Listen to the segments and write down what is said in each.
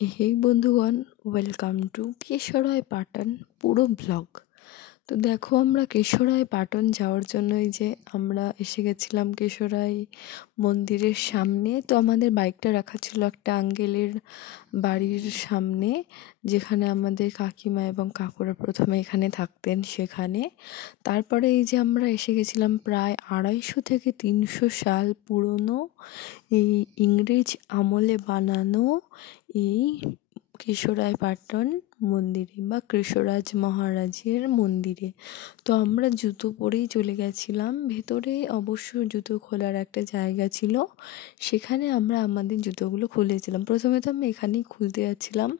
হেই বন্ধুগণ, welcome to কেশরায় Patton পুরো blog. তো দেখো, আমরা কেশরায় পাটন যাওয়ার জন্য এই যে আমরা এসে গেছিলাম কেশরায় মন্দিরের সামনে। তো আমাদের বাইকটা রাখা ছিল একটা আঙ্কেলের বাড়ির সামনে, যেখানে আমাদের কাকিমা এবং কাকুরা প্রথমে এখানে থাকতেন সেখানে। তারপরে এই যে আমরা এসে গেছিলাম প্রায় 250 থেকে 300 সাল পুরনো এই ইংরেজ আমলে বানানো এই কেশরায় পাটন মন্দিরে বা কৃষ্ণরাজ মহারাজের মন্দিরে। তো আমরা জুতো পরেই চলে গেছিলাম ভেতরে। অবশ্য জুতো খোলার একটা জায়গা ছিল, সেখানে আমরা আমাদের জুতোগুলো খুলেছিলাম। প্রথমে তো আমি এখানেই খুলতে যাচ্ছিলাম,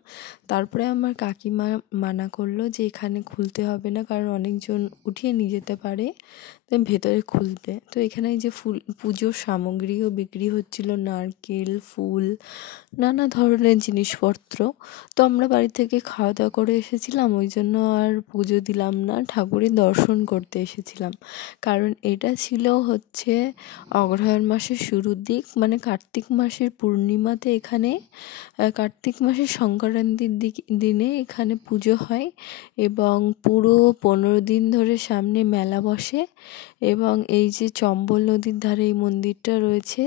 তারপরে আমার কাকিমা মানা করলো যে এখানে খুলতে হবে না, কারণ অনেকজন উঠিয়ে নিয়ে যেতে পারে, তাই ভেতরে খুলতে। তো এখানে এই যে পুজোর সামগ্রীও বিক্রি হচ্ছিল, নারকেল, ফুল, নানা ধরনের জিনিসপত্র। তো আমরা বাড়ি থেকে খাওয়া দাওয়া করে এসেছিলাম, ওই জন্য আর পুজো দিলাম না, ঠাকুরের দর্শন করতে এসেছিলাম। কারণ এটা ছিল হচ্ছে অগ্রহায়ণ মাসের শুরুর দিক, মানে কার্তিক মাসের পূর্ণিমাতে এখানে, কার্তিক মাসের সংক্রান্তির দিনে এখানে পুজো হয়, এবং পুরো 15 দিন ধরে সামনে মেলা বসে। এবং এই যে চম্বল নদীর ধারে এই মন্দিরটা রয়েছে,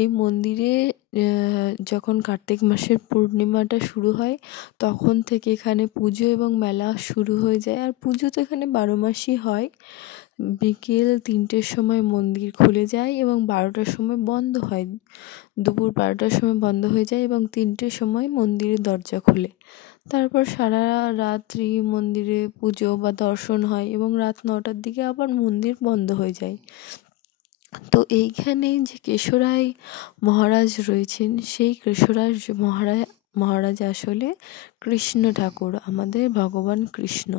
এই মন্দিরে যখন কার্তিক মাসের পূর্ণিমাটা শুরু হয় তখন থেকে এখানে পুজো এবং মেলা শুরু হয়ে যায়। আর পুজো তো এখানে 12 মাসই হয়। বিকেল 3টের সময় মন্দির খুলে যায় এবং 12টার সময় বন্ধ হয়। দুপুর 12টার সময় বন্ধ হয়ে যায় এবং 3টের সময় মন্দিরের দরজা খোলে। তারপর সারা রাত্রি মন্দিরে পুজো বা দর্শন হয় এবং রাত 9টার দিকে আবার মন্দির বন্ধ হয়ে যায়। তো এইখানে যে কেশরায় মহারাজ রয়েছেন, সেই কেশরাজ মহারাজ আসলে কৃষ্ণ ঠাকুর, আমাদের ভগবান কৃষ্ণ।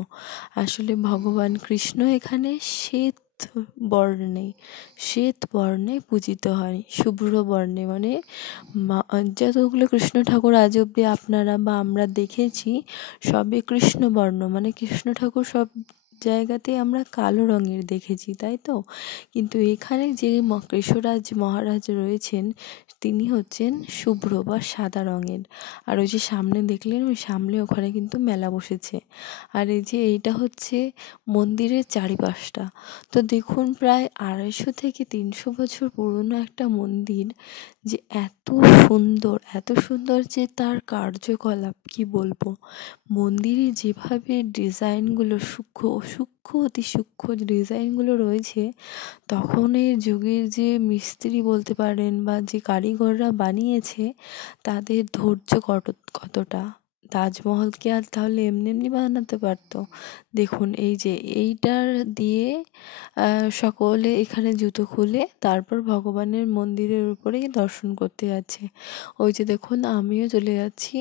আসলে ভগবান কৃষ্ণ এখানে শ্বেত বর্ণে পূজিত হয়, শুভ্র বর্ণে, মানে যতগুলো কৃষ্ণ ঠাকুর আজ অব্দি আপনারা বা আমরা দেখেছি সবই কৃষ্ণবর্ণ, মানে কৃষ্ণ ঠাকুর সব জায়গাতেই আমরা কালো রঙের দেখেছি, তাই তো। কিন্তু এখানে যে কৃষ্ণরাজ মহারাজ রয়েছেন, তিনি হচ্ছেন শুভ্র বা সাদা রঙের। আর ওই যে সামনে দেখলেন, ওই সামনে ওখানে কিন্তু মেলা বসেছে। আর এই যে এইটা হচ্ছে মন্দিরের চারিপাশটা। তো দেখুন, প্রায় 250 থেকে 300 বছর পুরনো একটা মন্দির, যে এত সুন্দর যে তার কার্যকলাপ কি বলবো। মন্দিরে যেভাবে ডিজাইনগুলো অতি সূক্ষ্ম ডিজাইনগুলো রয়েছে, তখনের যুগের যে মিস্ত্রি বলতে পারেন বা যে কারিগররা বানিয়েছে, তাদের ধৈর্য কতটা। তাজমহল কি আর তাহলে এমনি এমনি বানাতে পারতো? দেখুন, এই যে এইটার দিয়ে সকলে এখানে জুতো খুলে তারপর ভগবানের মন্দিরের উপরেই দর্শন করতে যাচ্ছে। ওই যে দেখুন, আমিও চলে যাচ্ছি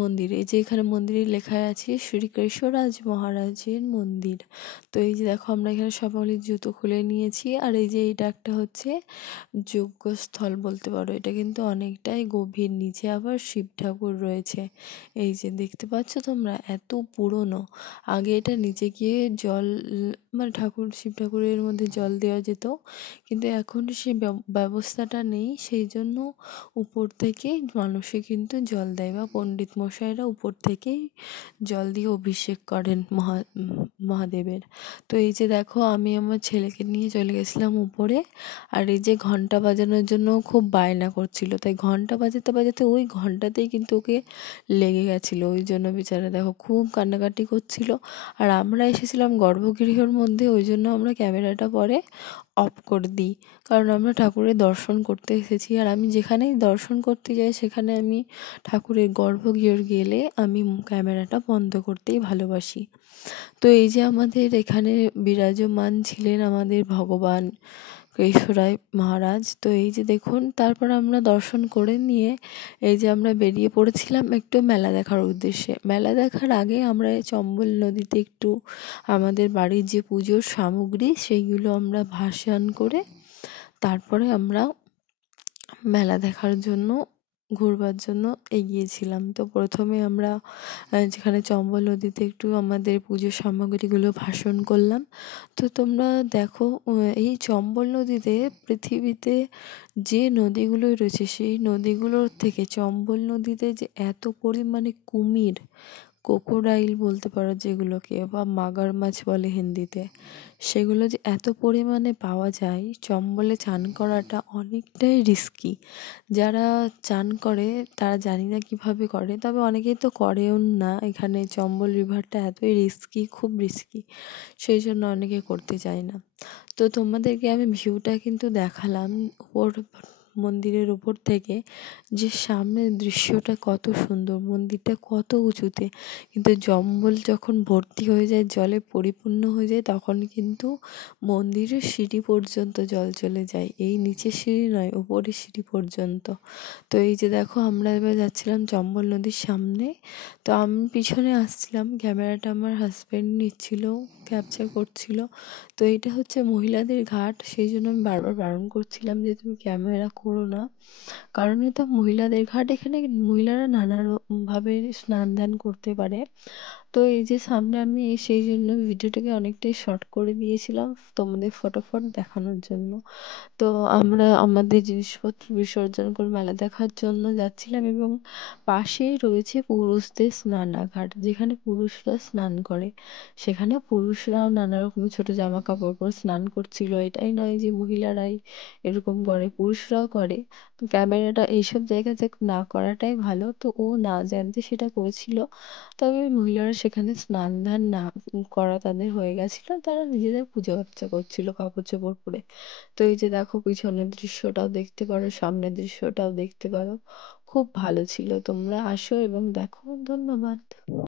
মন্দিরে। এই যে এখানে মন্দিরে লেখা আছে শ্রী কৃষ্ণরাজ মহারাজের মন্দির। তো এই যে দেখো, আমরা এখানে সকলে জুতো খুলে নিয়েছি। আর এই যে এটা একটা হচ্ছে যজ্ঞস্থল বলতে পারো, এটা কিন্তু অনেকটাই গভীর, নিচে আবার শিব ঠাকুর রয়েছে। এই যে দেখতে পাচ্ছ তোমরা, এত পুরনো। আগে এটা নিচে গিয়ে জল, মানে শিব ঠাকুরের মধ্যে জল দেওয়া যেত, কিন্তু এখন সে ব্যবস্থাটা নেই, সেই জন্য উপর থেকেই মানুষে কিন্তু জল দেয়, বা পণ্ডিত মশাইরা উপর থেকেই জল দিয়ে অভিষেক করেন মহাদেবের। তো এই যে দেখো, আমি আমার ছেলেকে নিয়ে চলে গেছিলাম উপরে। আর এই যে ঘন্টা বাজানোর জন্য খুব বায়না করছিল, তাই ঘন্টা বাজাতে বাজাতে ওই ঘন্টাতেই কিন্তু ওকে লেগে গেছিলো, ওই জন্য বেচারা দেখো খুব কান্নাকাটি করছিল। আর আমরা এসেছিলাম গর্ভগৃহের মধ্যে, ওই জন্য আমরা ক্যামেরাটা পরে অফ করে দিই, কারণ আমরা ঠাকুরের দর্শন করতে এসেছি। আর আমি যেখানেই দর্শন করতে যাই, সেখানে আমি ঠাকুরের গর্ভগৃহে গেলে আমি ক্যামেরাটা বন্ধ করতেই ভালোবাসি। তো এই যে আমাদের এখানে বিরাজমান ছিলেন আমাদের ভগবান কেশরায় মহারাজ। তো এই যে দেখুন, তারপর আমরা দর্শন করে নিয়ে এই যে আমরা বেরিয়ে পড়েছিলাম একটু মেলা দেখার উদ্দেশ্যে। মেলা দেখার আগে আমরা চম্বল নদীতে একটু আমাদের বাড়ির যে পুজোর সামগ্রী সেইগুলো আমরা ভাসান করে তারপরে আমরা মেলা দেখার জন্য ঘুরবার জন্য এগিয়েছিলাম। তো প্রথমে আমরা যেখানে চম্বল নদীতে একটু আমাদের পুজোর সামগ্রীগুলো ভাসন করলাম। তো তোমরা দেখো, এই চম্বল নদীতে পৃথিবীতে যে নদীগুলো রয়েছে সেই নদীগুলোর থেকে চম্বল নদীতে যে এত পরিমাণে কুমির, ক্রোকোডাইল বলতে পারো যেগুলোকে, বা মাগার মাছ বলে হিন্দিতে, সেগুলো যে এত পরিমাণে পাওয়া যায়, চম্বলে চান করাটা অনেকটাই রিস্কি। যারা চান করে তারা জানি না কিভাবে করে, তবে অনেকেই তো করেও না। এখানে চম্বল রিভারটা এতই রিস্কি, খুব রিস্কি, সেই জন্য অনেকে করতে চায় না। তো তোমাদেরকে আমি ভিউটা কিন্তু দেখালাম উপর মন্দিরের উপর থেকে, যে সামনের দৃশ্যটা কত সুন্দর, মন্দিরটা কত উঁচুতে। কিন্তু জম্বল যখন ভর্তি হয়ে যায়, জলে পরিপূর্ণ হয়ে যায়, তখন কিন্তু মন্দিরের সিঁড়ি পর্যন্ত জল চলে যায়। এই নিচের সিঁড়ি নয়, ওপরের সিঁড়ি পর্যন্ত। তো এই যে দেখো, আমরা এবার যাচ্ছিলাম চম্বল নদীর সামনে। তো আমি পিছনে আসছিলাম, ক্যামেরাটা আমার হাজব্যান্ড নিচ্ছিল, ক্যাপচার করছিল। তো এইটা হচ্ছে মহিলাদের ঘাট, সেই জন্য আমি বারবার বারণ করছিলাম যে তুমি ক্যামেরা করো না, কারণ এটা মহিলাদের ঘাট। এখানে মহিলারা নানা ভাবে স্নান ধ্যান করতে পারে। তো এই যে সামনে আমি সেই জন্য ভিডিওটাকে অনেকটাই শর্ট করে দিয়েছিলাম তোমাদের ফটোফট দেখানোর জন্য। তো আমরা আমাদের জিনিসপত্র বিসর্জন করে মেলা দেখার জন্য যাচ্ছিলাম, এবং পাশেই রয়েছে পুরুষদের স্নানাঘাট, যেখানে পুরুষরা স্নান করে। সেখানে পুরুষরাও নানা রকম ছোট জামা কাপড় পরে স্নান করছিল। এটাই নয় যে মহিলারাই এরকম করে, পুরুষরাও করে। তো ক্যামেরাটা এইসব জায়গাতে না করাটাই ভালো। তো ও না জানতে সেটা করেছিল। তবে মহিলারা সেখানে স্নান ধান না করা তাদের হয়ে গেছিল, তারা নিজেদের পুজো আর্চা করছিল কাপড় চোপড় পরে। তো এই যে দেখো, পিছনের দৃশ্যটাও দেখতে পারো, সামনের দৃশ্যটাও দেখতে পারো, খুব ভালো ছিল। তোমরা আসো এবং দেখো। ধন্যবাদ।